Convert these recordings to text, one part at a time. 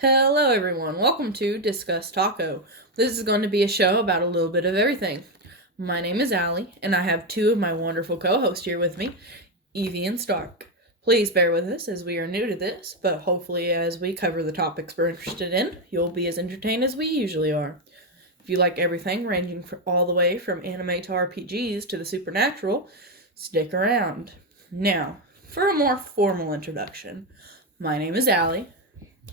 Hello, everyone. Welcome to Discuss Taco. This is going to be a show about a little bit of everything. My name is Allie, and I have two of my wonderful co-hosts here with me, Evie and Stark. Please bear with us as we are new to this, but hopefully as we cover the topics we're interested in, you'll be as entertained as we usually are. If you like everything ranging all the way from anime to RPGs to the supernatural, stick around. Now, for a more formal introduction, my name is Allie.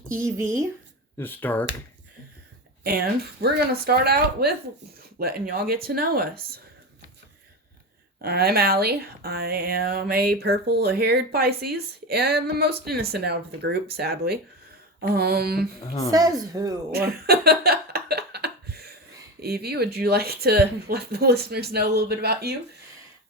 Evie. It's Stark. And we're going to start out with letting y'all get to know us. I'm Allie. I am a purple-haired Pisces and the most innocent out of the group, sadly. Says who? Evie, would you like to let the listeners know a little bit about you?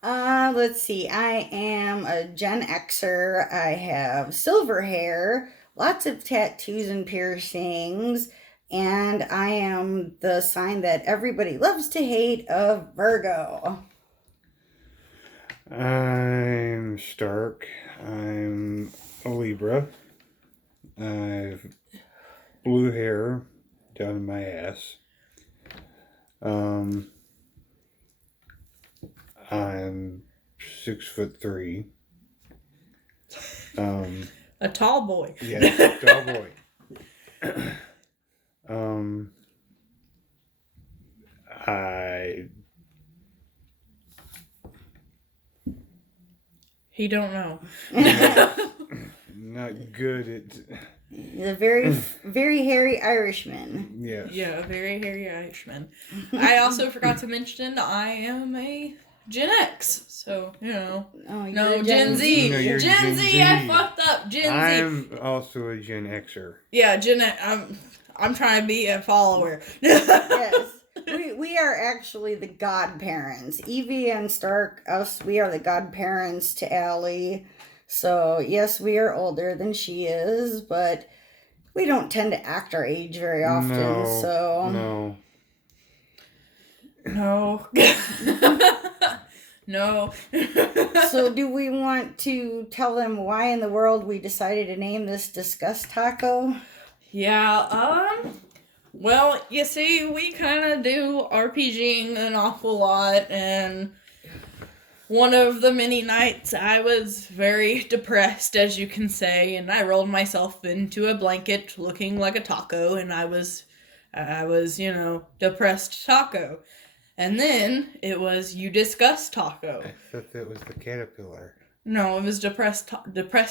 Let's see. I am a Gen Xer. I have silver hair, lots of tattoos and piercings, and I am the sign that everybody loves to hate of Virgo. I'm Stark. I'm a Libra. I have blue hair down in my ass. I'm 6'3". A tall boy. Yeah, tall boy. He don't know. Not good at. The very hairy Irishman. Yes. Yeah, a very hairy Irishman. I also forgot to mention I am a Gen X, so, you know. Oh, you're No, a Gen Z. No, you're Gen Gen Z, Z. I fucked up. Gen Z. I'm also a Gen Xer. Yeah, Gen X. I'm trying to be a follower. Yes. We are actually the godparents. Evie and Stark, we are the godparents to Allie. So, yes, we are older than she is, but we don't tend to act our age very often, No. No. No. So, do we want to tell them why in the world we decided to name this Discuss Taco? Yeah, well, you see, we kind of do RPGing an awful lot, and one of the many nights I was very depressed, as you can say, and I rolled myself into a blanket looking like a taco, and I was, depressed taco. And then it was You Discuss Taco. I thought that was the caterpillar. No, it was depressed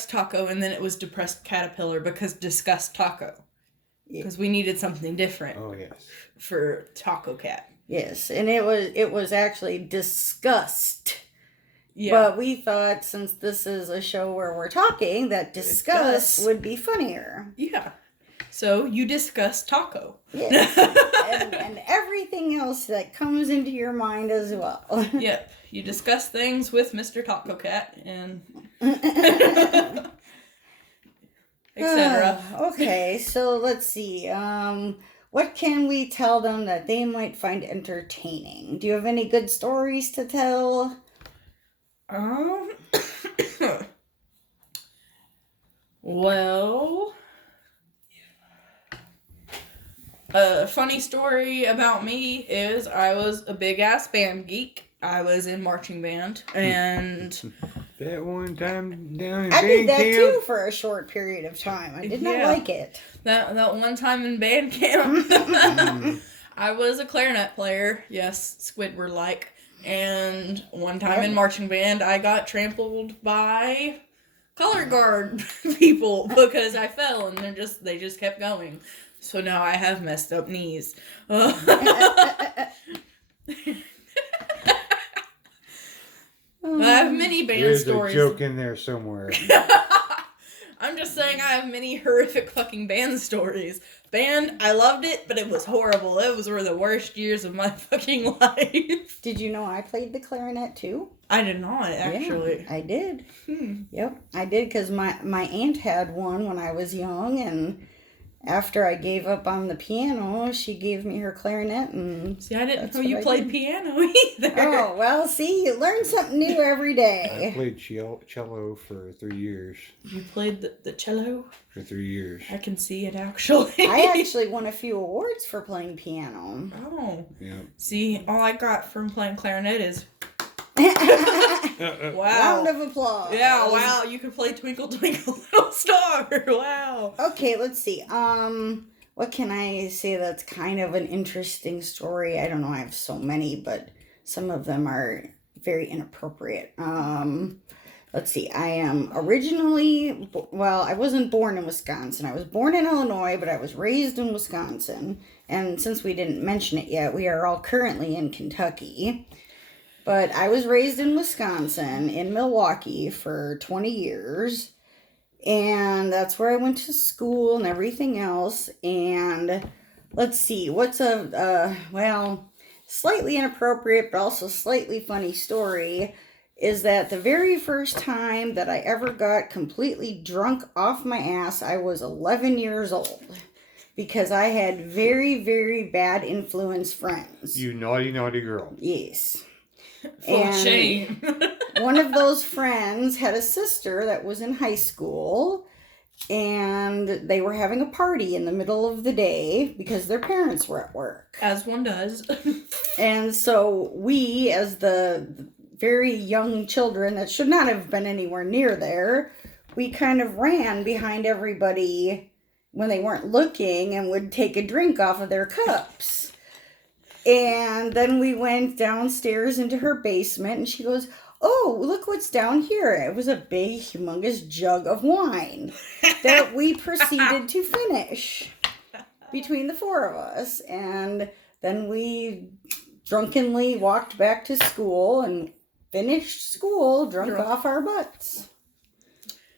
taco, and then it was depressed caterpillar because discussed taco. Because we needed something different. Oh, yes. For Taco Cat. Yes, and it was actually discussed. Yeah. But we thought, since this is a show where we're talking, that discuss would be funnier. Yeah. So, You Discuss Taco. Yes. and everything else that comes into your mind as well. Yep. You discuss things with Mr. Taco Cat and etc. Okay, so let's see. What can we tell them that they might find entertaining? Do you have any good stories to tell? Well, a funny story about me is I was a big ass band geek. I was in marching band, and That one time down in I did that camp. too for a short period of time. I did not like it. that one time in band camp, I was a clarinet player. Yes, Squidward-like. And one time in marching band, I got trampled by color guard people because I fell, and they just kept going. So now I have messed up knees. I have many band There's stories. a joke in there somewhere. I'm just saying I have many horrific fucking band stories. Band, I loved it, but it was horrible. It were the worst years of my fucking life. Did you know I played the clarinet too? I did not, actually. Yeah, I did. Yep, I did because my aunt had one when I was young, after I gave up on the piano, she gave me her clarinet, and See, I didn't that's know what you I played did. piano either. Oh, well, see, you learn something new every I day. played cello for 3 years. You played the cello? For 3 years. I can see it actually. I actually won a few awards for playing piano. Oh. Yeah. See, all I got from playing clarinet is Round wow. of applause. Yeah, wow, you can play Twinkle Twinkle Little Star. Wow. Okay, let's see. What can I say that's kind of an interesting story? I don't know, I have so many, but some of them are very inappropriate. Let's see. I am originally, well, I wasn't born in Wisconsin. I was born in Illinois, but I was raised in Wisconsin. And since we didn't mention it yet, we are all currently in Kentucky. But I was raised in Wisconsin, in Milwaukee, for 20 years. And that's where I went to school and everything else. And let's see, what's well, slightly inappropriate, but also slightly funny story is that the very first time that I ever got completely drunk off my ass, I was 11 years old. Because I had very, very bad influence friends. You naughty, naughty girl. Yes. Full of And shame. one of those friends had a sister that was in high school, and they were having a party in the middle of the day because their parents were at work. As one does. And so we, as the very young children that should not have been anywhere near there, we kind of ran behind everybody when they weren't looking and would take a drink off of their cups. And then we went downstairs into her basement, and she goes, "Oh, look what's down here." It was a big, humongous jug of wine that we proceeded to finish between the four of us. And then we drunkenly walked back to school and finished school drunk off our butts.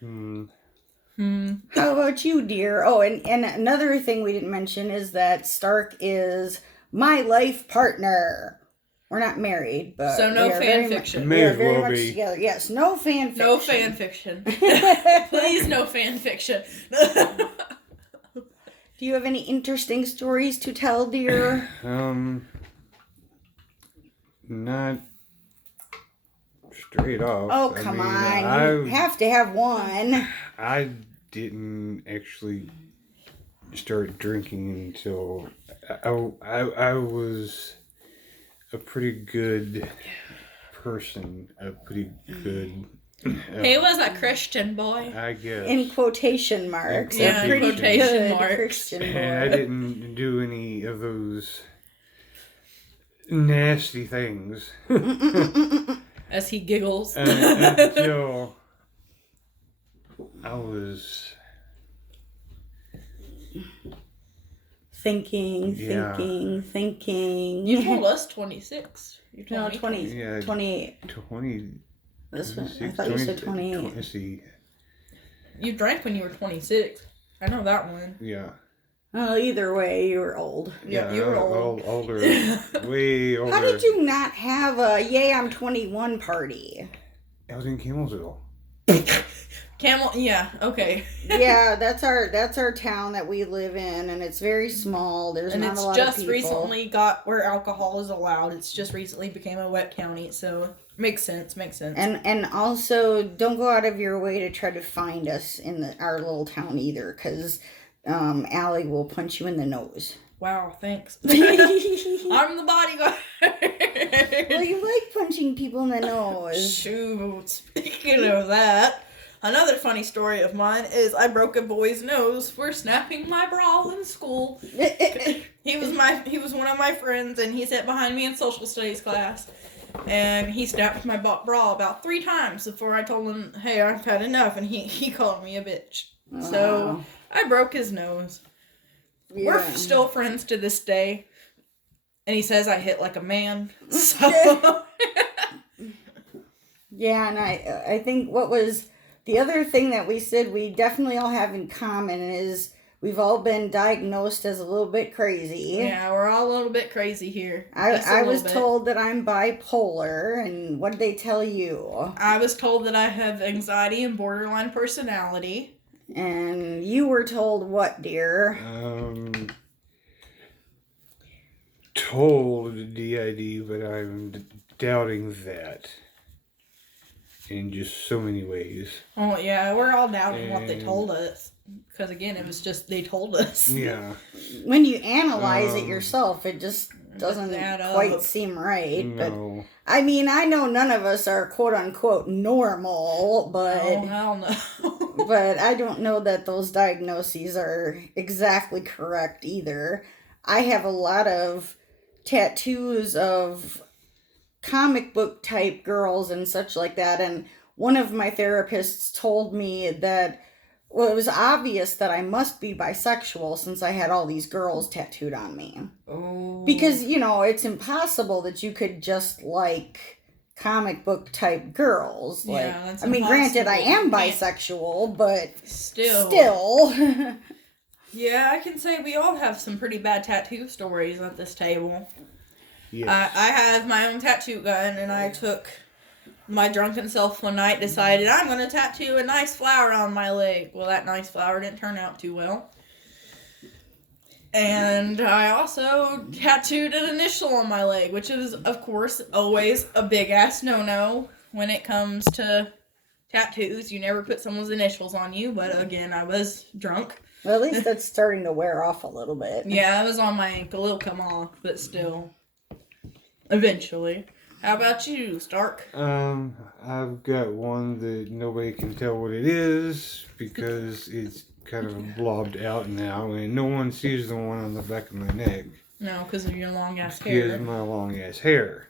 How about you, dear? Oh, and another thing we didn't mention is that Stark is my life partner. We're not married, but So no we are fan very fiction. we are May as very well much be. together. Yes, no fan fiction. No fan fiction. Please, no fan fiction. Do you have any interesting stories to tell, dear? Not straight off. Oh, I come mean, on. You have to have one. I didn't actually start drinking until I was a pretty good person, a pretty good. He was a Christian boy. I guess. In quotation marks. Yeah, a in pretty quotation good marks. Christian And I boy. didn't do any of those nasty things As he giggles. until I was Thinking. You told us 26. You told No, me 20, Yeah. 28. 20. This one, I 26, thought you said 20, 28. Let's see. You drank when you were 26. I know that one. Yeah. Well, either way, you were old. Yeah, you were old. Older. Way older. How did you not have a yay, I'm 21 party? I was in Camelsville. Camel, yeah, okay. Yeah, that's our town that we live in, and it's very small. There's And not it's a lot of just people. recently got where alcohol is allowed. It's just recently became a wet county, so makes sense. And also, don't go out of your way to try to find us in our little town either, because Allie will punch you in the nose. Wow, thanks. Well, I'm the bodyguard. you like punching people in the nose. Shoot, speaking of that, another funny story of mine is I broke a boy's nose for snapping my bra in school. He was one of my friends, and he sat behind me in social studies class, and he snapped my bra about 3 times before I told him, "Hey, I've had enough," and he called me a bitch. So I broke his nose. Yeah. We're still friends to this day, and he says I hit like a man. So Yeah, and I think what was the other thing that we said we definitely all have in common is we've all been diagnosed as a little bit crazy. yeah, we're all a little bit crazy here. Just a I little was bit. told that I'm bipolar, and what did they tell you? I was told that I have anxiety and borderline personality. And you were told what, dear? Told DID, but I'm doubting that in just so many ways. Oh, yeah, we're all doubting what they And- told us. Because, again, it was just they told us. Yeah. When you analyze it yourself, it just doesn't add quite up. seem right. But No. I mean, I know none of us are quote unquote normal, but Oh, hell no. but I don't know that those diagnoses are exactly correct either. I have a lot of tattoos of comic book type girls and such like that, and one of my therapists told me that, well, it was obvious that I must be bisexual since I had all these girls tattooed on me. Oh. Because, you know, it's impossible that you could just like comic book type girls. Like, Yeah, that's I mean, granted, I am impossible. You can't- bisexual, but Still. still. Yeah, I can say we all have some pretty bad tattoo stories at this table. Yes. I have my own tattoo gun, and I took my drunken self one night, decided I'm going to tattoo a nice flower on my leg. Well, that nice flower didn't turn out too well. And I also tattooed an initial on my leg, which is, of course, always a big-ass no-no when it comes to tattoos. You never put someone's initials on you, but again, I was drunk. Well, at least that's starting to wear off a little bit. Yeah, it was on my ankle. It'll come off, but still. Eventually. How about you, Stark? I've got one that nobody can tell what it is because it's kind of blobbed out now, and no one sees the one on the back of my neck No, because of your long-ass because hair. of my long ass hair.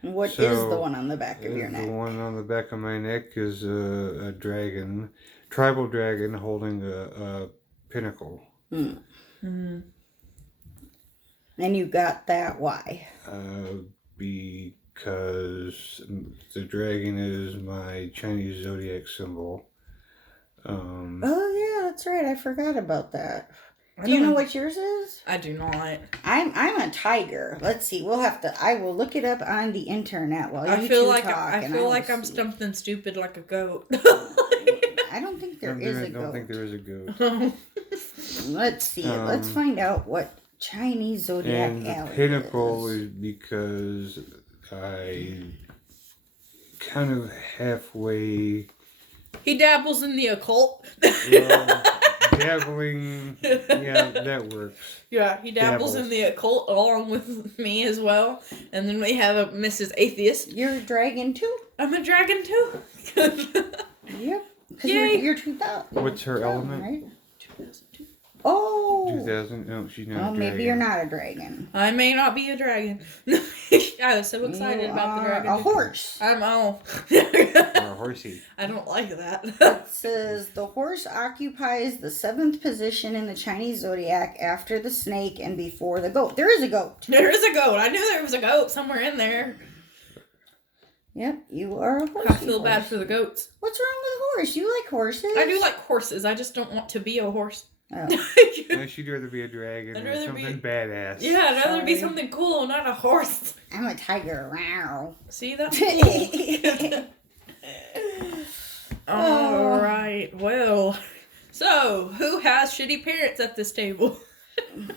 What is So, the one on the back of your The neck? one on the back of my neck is a dragon, tribal dragon holding a pinnacle. Mm. And you got that, why? Because the dragon is my Chinese zodiac symbol. Oh, yeah, that's right. I forgot about that. I Do you know don't- what yours is? I do not. I'm a tiger. Let's see. I will look it up on the internet while I you feel two like talk. I and feel will like I'm see. something stupid like a goat. I don't think there is a I don't goat. think there is a goat. Let's see. Let's find out what Chinese zodiac And the alley pinnacle is. is because I kind of halfway He dabbles in the occult. well, dabbling. Yeah, that works. Yeah, he dabbles in Dabbles. the occult along with me as well. And then we have a Mrs. Atheist. You're a dragon too? I'm a dragon too. Yep. Because Yay. you're 2000. What's her element? Right? 2002. Oh. 2000. No, she's not. Well, a maybe dragon. you're not a dragon. I may not be a dragon. I was so excited You about the are dragon. a horse. I'm all. Or a horsey. I don't like that. It says the horse occupies the 7th position in the Chinese zodiac after the snake and before the goat. There is a goat. There is a goat. I knew there was a goat somewhere in there. Yep, you are a horse. I feel bad for the goats. What's wrong with a horse? You like horses? I do like horses. I just don't want to be a horse. Oh. No, she'd rather be a dragon I'd or rather something be- badass. Yeah, I'd rather be Sorry. something cool, not a horse. I'm a tiger. Wow. See, that's cool. All right. Well, so who has shitty parents at this table?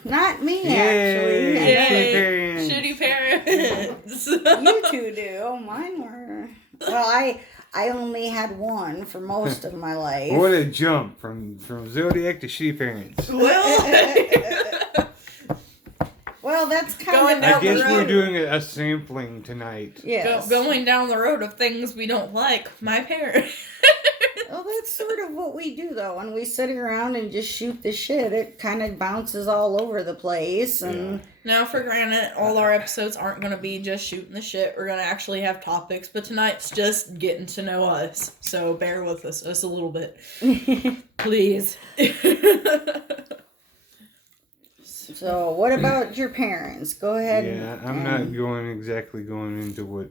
Not me, Yay! actually. Shitty Shitty parents. You two do. Mine were. Well, I only had one for most of my life. What a jump from Zodiac to shitty parents. Well, Well, that's kind Going of. down I guess the we're road. doing a sampling tonight. Yes. going down the road of things we don't like. My parents. Well, that's sort of what we do, though. When we sit around and just shoot the shit, it kind of bounces all over the place. And Now, for granted, all our episodes aren't going to be just shooting the shit. We're going to actually have topics, but tonight's just getting to know us. So bear with us just a little bit. Please. So, what about your parents? Go ahead. Yeah, I'm not going into what.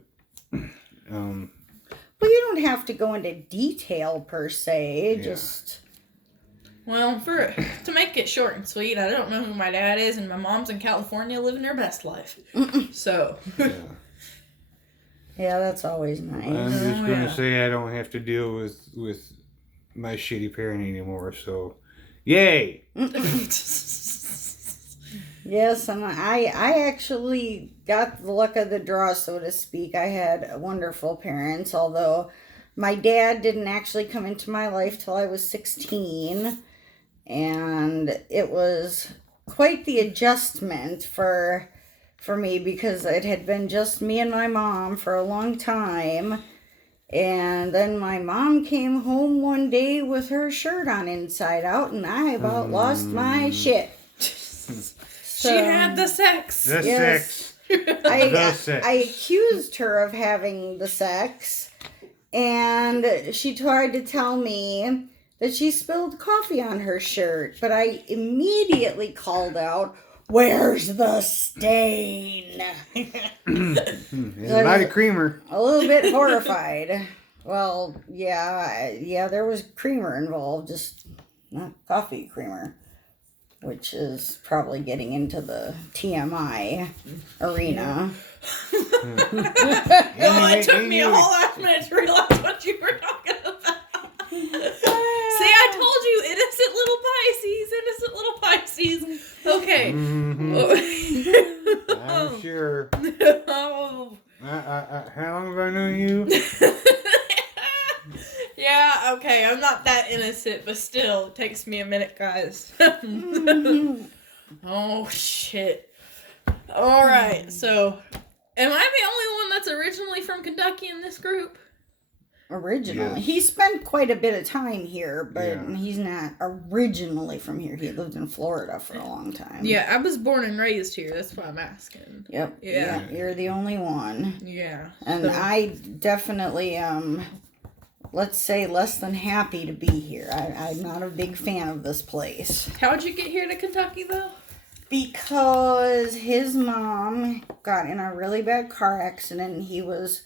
Well, you don't have to go into detail per se. Yeah. Just. Well, to make it short and sweet, I don't know who my dad is, and my mom's in California living her best life. So, Yeah. Yeah, that's always nice. I'm just Oh, gonna yeah. say I don't have to deal with my shitty parent anymore. So, yay! Yes, and I actually got the luck of the draw, so to speak. I had wonderful parents, although my dad didn't actually come into my life till I was 16, and it was quite the adjustment for me because it had been just me and my mom for a long time. And then my mom came home one day with her shirt on inside out, and I about lost my shit. She had the sex. The Yes. sex. I accused her of having the sex, and she tried to tell me that she spilled coffee on her shirt, but I immediately called out, "Where's the stain?" It's a lot of creamer. A little bit horrified. Well, yeah, there was creamer involved, just not coffee creamer, which is probably getting into the TMI arena. It took me a whole last minute to realize what you were talking about. See, I told you, innocent little Pisces. Okay. I'm sure. Oh. How long have I known you? Yeah, okay, I'm not that innocent, but still, it takes me a minute, guys. Oh, shit. Alright, so, am I the only one that's originally from Kentucky in this group? Originally. Yes. He spent quite a bit of time here, but Yeah. he's not originally from here. He lived in Florida for a long time. Yeah, I was born and raised here, that's why I'm asking. Yep. Yeah. You're the only one. Yeah. And so- I definitely, let's say, less than happy to be here. I'm not a big fan of this place. How'd you get here to Kentucky, though? Because his mom got in a really bad car accident, and he was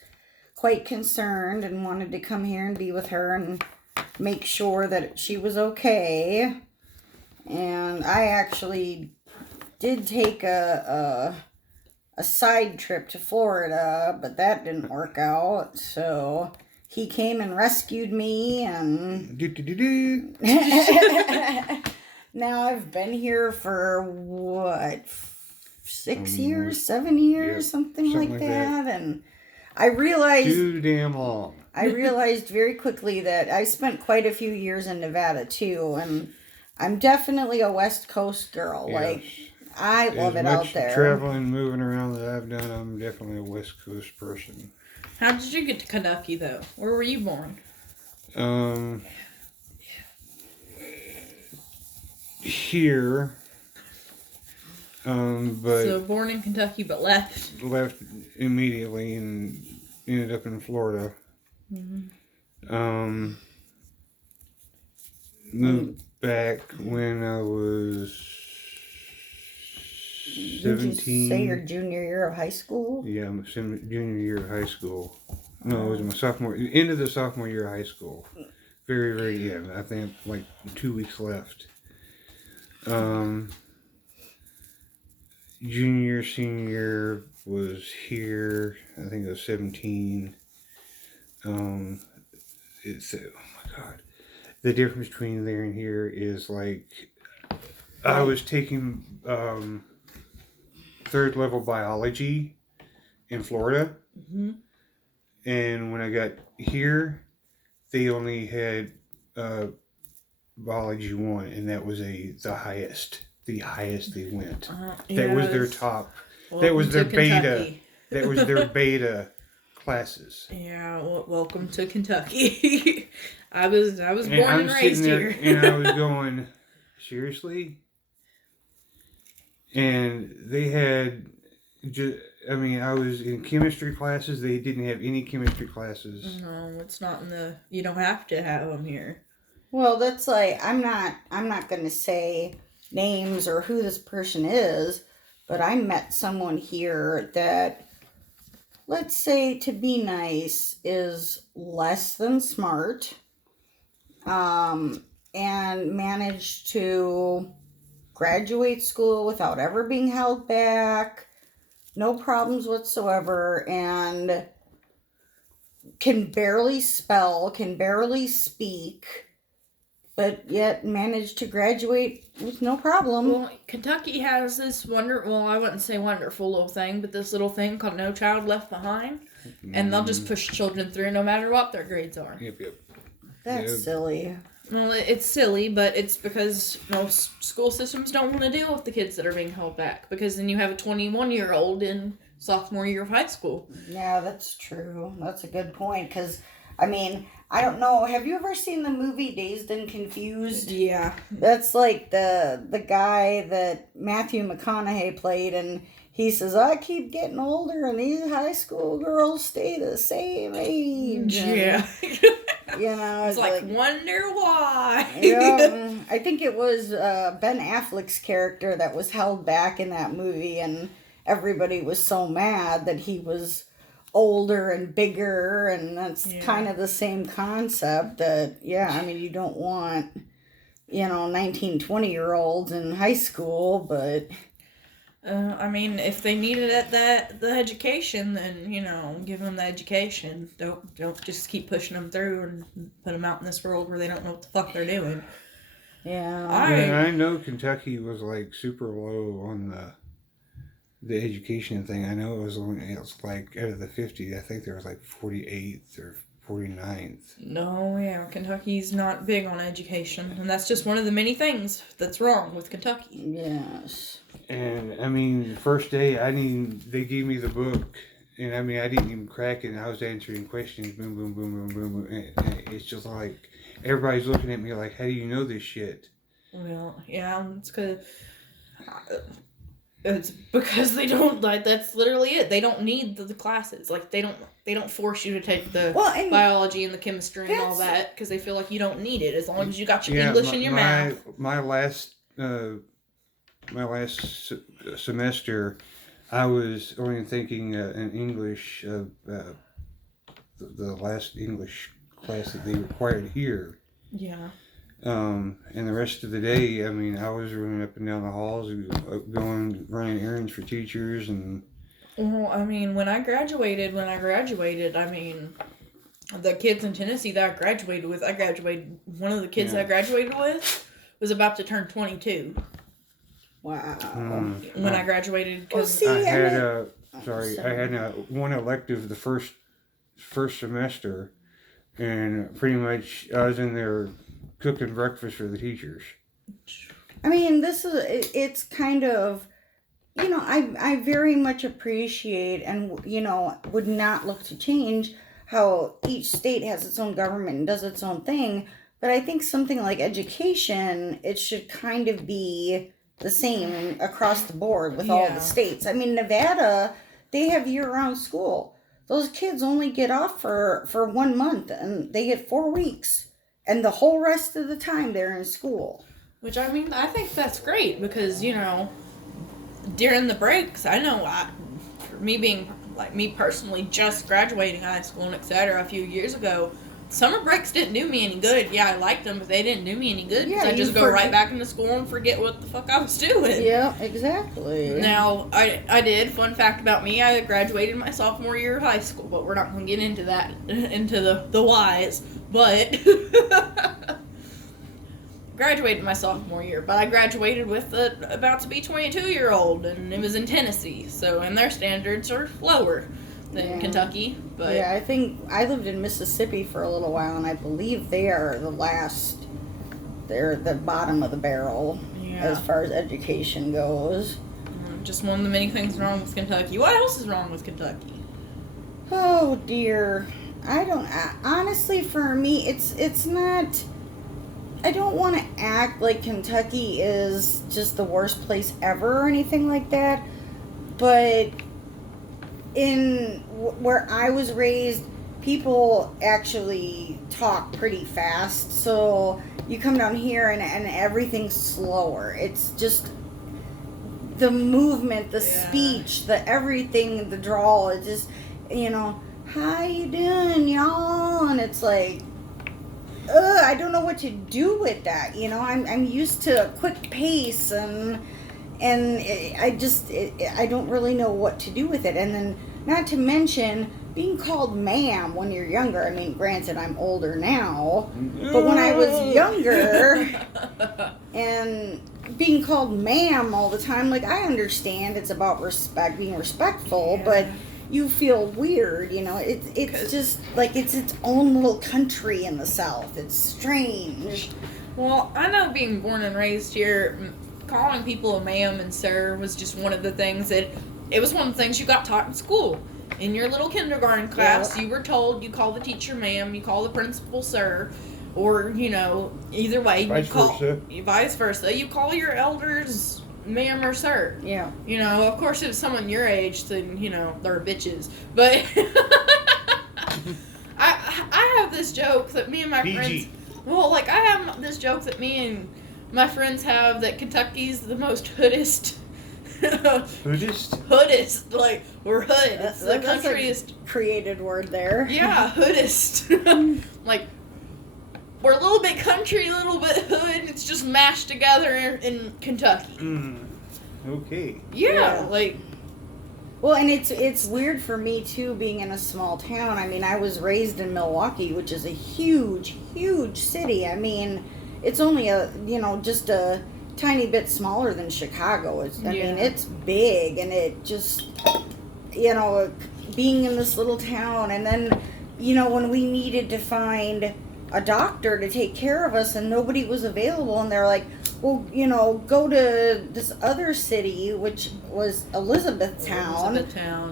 quite concerned and wanted to come here and be with her and make sure that she was okay. And I actually did take a side trip to Florida, but that didn't work out. So he came and rescued me, and Do-do-do-do. now I've been here for what, 6 years, 7 years, yeah, something like something like that. that. And I realized Too damn long. I realized very quickly that I spent quite a few years in Nevada too, and I'm definitely a West Coast girl. Yes. Like, I love As it out much there. traveling, moving around that I've done, I'm definitely a West Coast person. How did you get to Kentucky, though? Where were you born? Here. But So, born in Kentucky, but left. left immediately and ended up in Florida. Moved back when I was Did you 17. say your junior year of high school? Yeah, my junior year of high school. No, it was my sophomore, end of the sophomore year of high school. Very, very, yeah, I think like 2 weeks left. Junior year, senior year was here. I think I was 17. It's, oh my God. The difference between there and here is like, I was taking third level biology in Florida. Mm-hmm. And when I got here, they only had biology 1, and that was the highest they went. That was their top. That was their beta. That was their beta classes. Yeah, well, welcome to Kentucky. I was born and raised sitting there, here. and I was going, seriously? And they had I was in chemistry classes. They didn't have any chemistry classes. No, it's not in the. You don't have to have them here. Well, that's like, I'm not going to say names or who this person is, but I met someone here that, let's say, to be nice, is less than smart, and managed to graduate school without ever being held back, no problems whatsoever, and can barely spell, can barely speak, but yet managed to graduate with no problem. Well, Kentucky has this I wouldn't say wonderful little thing, but this little thing called No Child Left Behind. And they'll just push children through no matter what their grades are. Yep. That's Yep. silly. Well, it's silly, but it's because most school systems don't want to deal with the kids that are being held back. Because then you have a 21-year-old in sophomore year of high school. Yeah, that's true. That's a good point. Because, I mean, I don't know. Have you ever seen the movie Dazed and Confused? Yeah. That's like the guy that Matthew McConaughey played, and he says, I keep getting older and these high school girls stay the same age. And, Yeah. you know, It's like, wonder why. yeah, I think it was Ben Affleck's character that was held back in that movie, and everybody was so mad that he was older and bigger, and that's kind of the same concept that, I mean, you don't want, 19, 20-year-olds in high school, but... I mean, if they needed the education, then, give them the education. Don't just keep pushing them through and put them out in this world where they don't know what the fuck they're doing. Yeah. I know Kentucky was like super low on the education thing. I know it was like out of the 50, I think there was like 48th or 49th. No, yeah, Kentucky's not big on education, and that's just one of the many things that's wrong with Kentucky. Yes. And I mean, the first day they gave me the book, and I mean, I didn't even crack it, and I was answering questions, boom, boom, boom, boom, boom, boom, and it's just like, everybody's looking at me like, how do you know this shit? Well, yeah, it's because they don't, like, that's literally it. They don't need the classes. Like, they don't force you to take the biology and the chemistry and all that, because they feel like you don't need it, as long as you got your English and your math. My last semester, I was only thinking in English, the last English class that they required here. Yeah. And the rest of the day, I mean, I was running up and down the halls, running errands for teachers, and... Well, I mean, when I graduated, I mean, the kids in Tennessee that I graduated with, one of the kids that I graduated with was about to turn 22. Wow. When I graduated, because I had one elective the first semester, and pretty much I was in there cooking breakfast for the teachers. I mean, it's kind of, I very much appreciate and, would not look to change how each state has its own government and does its own thing. But I think something like education, it should kind of be the same across the board with all the states. I mean, Nevada, they have year-round school. Those kids only get off for 1 month, and they get 4 weeks. And the whole rest of the time they're in school. Which, I mean, I think that's great because, during the breaks, I know for me being, like, me personally just graduating high school and etc. a few years ago, summer breaks didn't do me any good. Yeah, I liked them, but they didn't do me any good because I just go right back into school and forget what the fuck I was doing. Yeah, exactly. Now, I did, fun fact about me, I graduated my sophomore year of high school, but we're not going to get into that, into the whys, but... graduated my sophomore year, but I graduated with a about to be 22-year-old, and it was in Tennessee, and their standards are lower than Kentucky. But yeah, I think I lived in Mississippi for a little while, and I believe they are they're the bottom of the barrel as far as education goes. Just one of the many things wrong with Kentucky. What else is wrong with Kentucky? Oh dear, honestly, for me, it's not. I don't want to act like Kentucky is just the worst place ever or anything like that, but where I was raised, people actually talk pretty fast, so you come down here and everything's slower. It's just the movement, the speech, the everything, the drawl, it's just, how you doing, y'all? And it's like, I don't know what to do with that. I'm used to a quick pace, and I don't really know what to do with it. And then, not to mention, being called ma'am when you're younger. I mean, granted, I'm older now, but when I was younger and being called ma'am all the time, like, I understand it's about respect, being respectful, but you feel weird, you know. It's just like it's its own little country in the South. It's strange. Well, I know being born and raised here, calling people a ma'am and sir was just one of the things that, it was one of the things you got taught in school. In your little kindergarten class, you were told you call the teacher ma'am, you call the principal sir, or, you know, either way. Vice versa. You call your elders ma'am or sir. Yeah. You know, of course, if it's someone your age, then, you know, they're bitches. But I have this joke that me and my friends... Well, like, I have this joke that me and my friends have that Kentucky's the most hoodest... Hoodest, like, we're hood. It's the countryest created word there. Yeah, hoodest. Like, we're a little bit country, a little bit hood. It's just mashed together in Kentucky. Okay. Yeah, like. Well, and it's weird for me too, being in a small town. I mean, I was raised in Milwaukee, which is a huge, huge city. I mean, it's only just a tiny bit smaller than Chicago. I mean, it's big, and it just, being in this little town, and then, when we needed to find a doctor to take care of us and nobody was available, and they're like, well, go to this other city, which was Elizabethtown.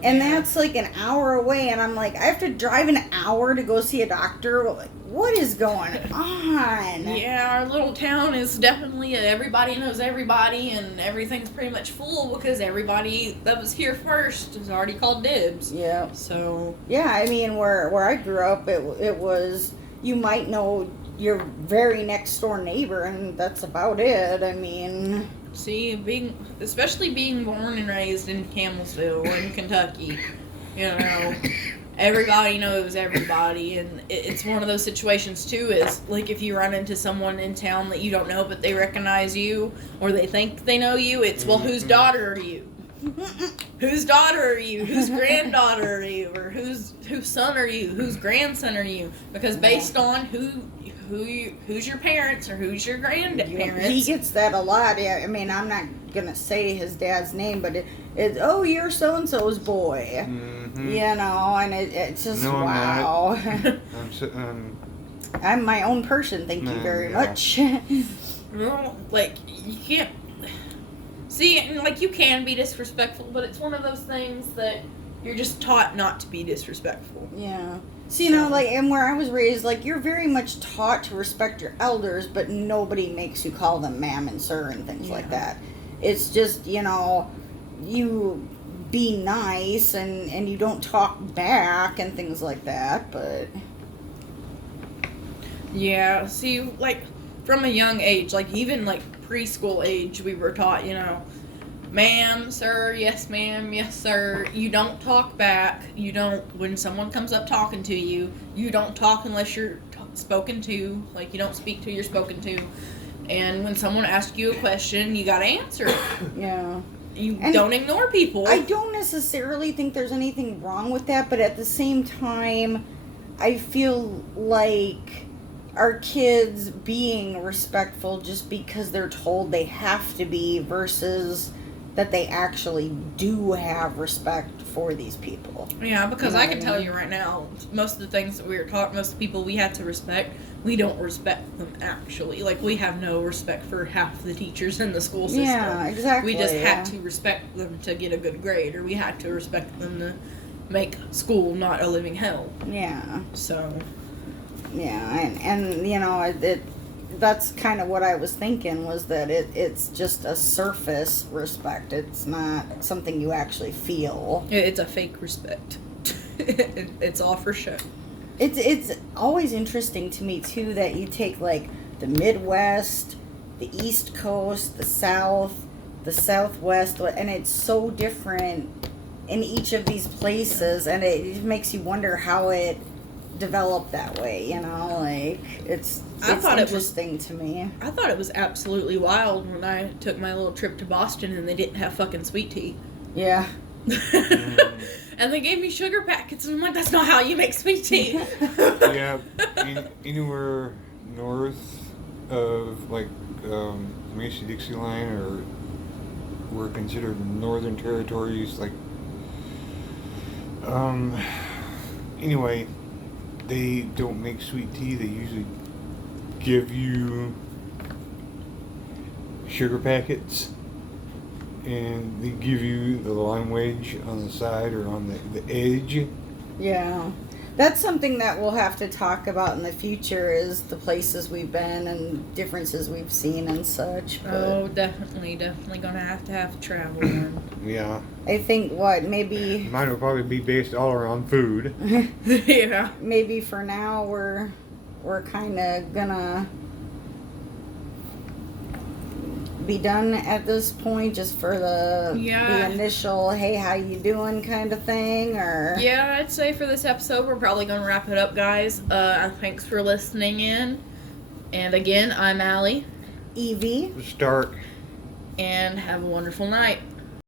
And that's like an hour away, and I'm like, I have to drive an hour to go see a doctor? Like, what is going on? Yeah, our little town is definitely everybody knows everybody, and everything's pretty much full because everybody that was here first is already called dibs. Yeah. So. Yeah, I mean, where I grew up, it was, you might know your very next door neighbor, and that's about it. I mean, see, especially being born and raised in Campbellsville in Kentucky, everybody knows everybody, and it's one of those situations too, is like if you run into someone in town that you don't know but they recognize you or they think they know you, it's, well, whose daughter are you? Whose daughter are you? Whose granddaughter are you? Or whose son are you? Whose grandson are you? Because based on who's your parents or who's your grandparents. He gets that a lot. Yeah, I mean, I'm not gonna say his dad's name, but it's, oh, you're so and so's boy. Mm-hmm. And it's just, no, wow. I'm my own person. Thank you very much. Well, like, you can't. See, like, you can be disrespectful, but it's one of those things that you're just taught not to be disrespectful. Yeah. So, and where I was raised, like, you're very much taught to respect your elders, but nobody makes you call them ma'am and sir and things like that. It's just, you be nice and you don't talk back and things like that, but... Yeah, see, like, from a young age, like, even, like, preschool age, we were taught, ma'am, sir, yes ma'am, yes sir. You don't talk back. You don't, when someone comes up talking to you, you don't talk unless you're spoken to. Like, you don't speak till you're spoken to. And when someone asks you a question, you gotta answer it. Yeah. You don't ignore people. I don't necessarily think there's anything wrong with that, but at the same time, I feel like our kids being respectful just because they're told they have to be versus that they actually do have respect for these people. Yeah, because I can tell you right now, most of the things that we were taught, most of the people we had to respect, we don't respect them actually. Like, we have no respect for half the teachers in the school system. Yeah, exactly. We just had to respect them to get a good grade, or we had to respect them to make school not a living hell. Yeah. So... Yeah, and that's kind of what I was thinking, was that it's just a surface respect. It's not something you actually feel. It's a fake respect. It's all for show. It's always interesting to me, too, that you take, like, the Midwest, the East Coast, the South, the Southwest, and it's so different in each of these places, and it makes you wonder how it developed that way, like, it's interesting to me. I thought it was absolutely wild when I took my little trip to Boston and they didn't have fucking sweet tea. Yeah. And they gave me sugar packets, and I'm like, that's not how you make sweet tea. Yeah, anywhere north of like Mason-Dixie line or were considered Northern Territories, like anyway, they don't make sweet tea. They usually give you sugar packets, and they give you the lime wedge on the side or on the edge. Yeah. That's something that we'll have to talk about in the future, is the places we've been and differences we've seen and such. But Oh, definitely gonna have to travel one. Yeah, I think maybe mine will probably be based all around food. Yeah. maybe for now we're kind of gonna be done at this point, just for the initial hey, how you doing kind of thing. Or Yeah, I'd say for this episode, we're probably going to wrap it up, guys. Thanks for listening in. And again, I'm Allie. Evie. Stark. And have a wonderful night.